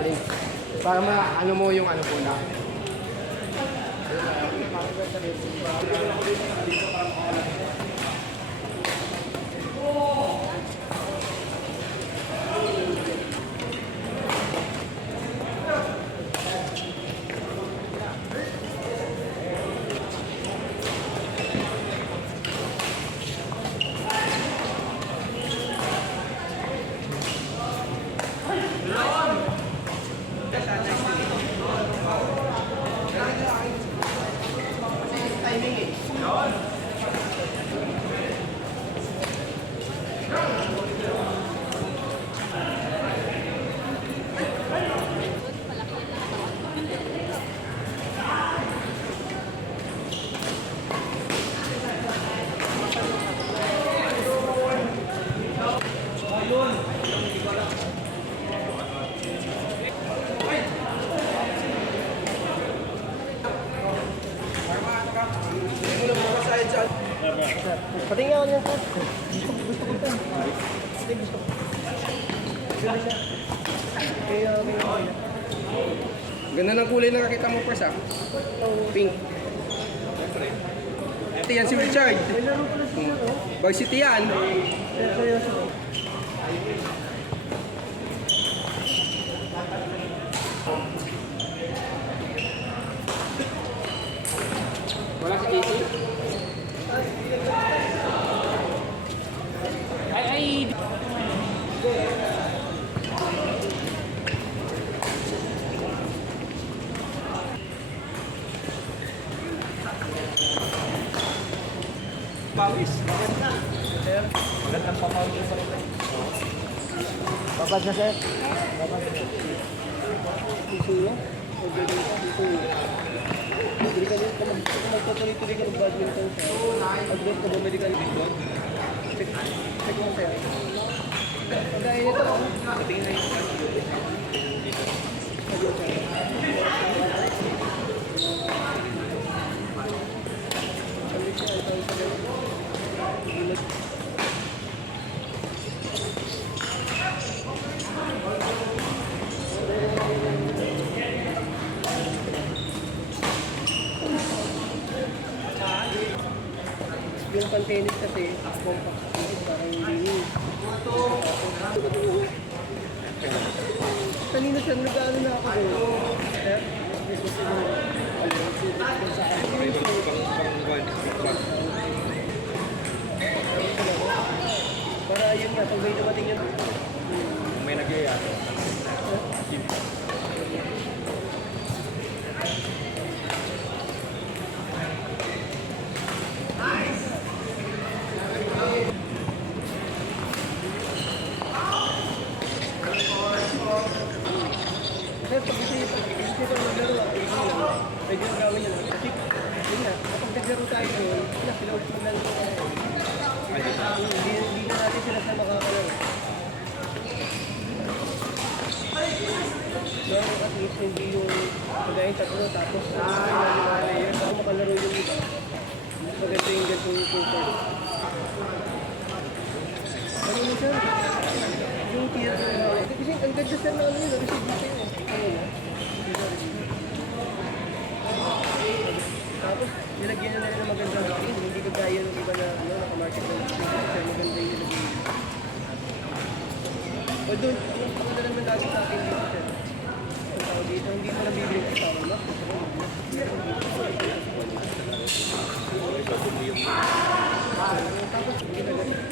ilalim. Para ano mo yung ano po na. Pati nga ako niyan, sir. Gusto ko ito. Hindi, gusto ko. Ganda siya. Kaya, Ganda ng kulay na nakita mo first ah. Pink. Ito yan si Richard. may laro pala siya, no? Varsity yan. Seryoso. Wala si Casey? Ay! Pawis. Magandang papawin sa rin. Babad na, sir. Babad na. Isuyo? O dito ka? Isuyo. Hindi ka nyo, kung magpapalituloy ka mag-badminton, sir. Mag-break ka bumili ka nito. Check mo, sir. Pagkain ito, patingin na yung yung pan-tennis kasi, compact tennis, parang hindi. Kanina siya, nag-ano na ako doon. Sir? Para yun nga, pag may dumating yun. May nag-iaya. Sir, pag gusto ko maglaro, pwede yung gawin nyo lang. Kasi, yun nga, kapag naglaro tayo doon, sila ulit maglaro tayo. Hindi na natin sila sa makakalaro. So, at least hindi yung pagkain tatlo, tapos ako makalaro yung iba. Maganda yung ganitong super. Ano mo, sir? Yung tier na kasi ang ganda sir na ano yun, receive dito yun. Ano na? Tapos, nilagyan na rin ng magandang screen. Hindi ko gaya ng iba na nakamarket na screen. Kasi maganda yung nilagyan. Although, yung pagkanda naman lagi sa akin dito sir. Ang tao dito, hindi mo nabibili sa tao na. Tapos, hindi na ganun.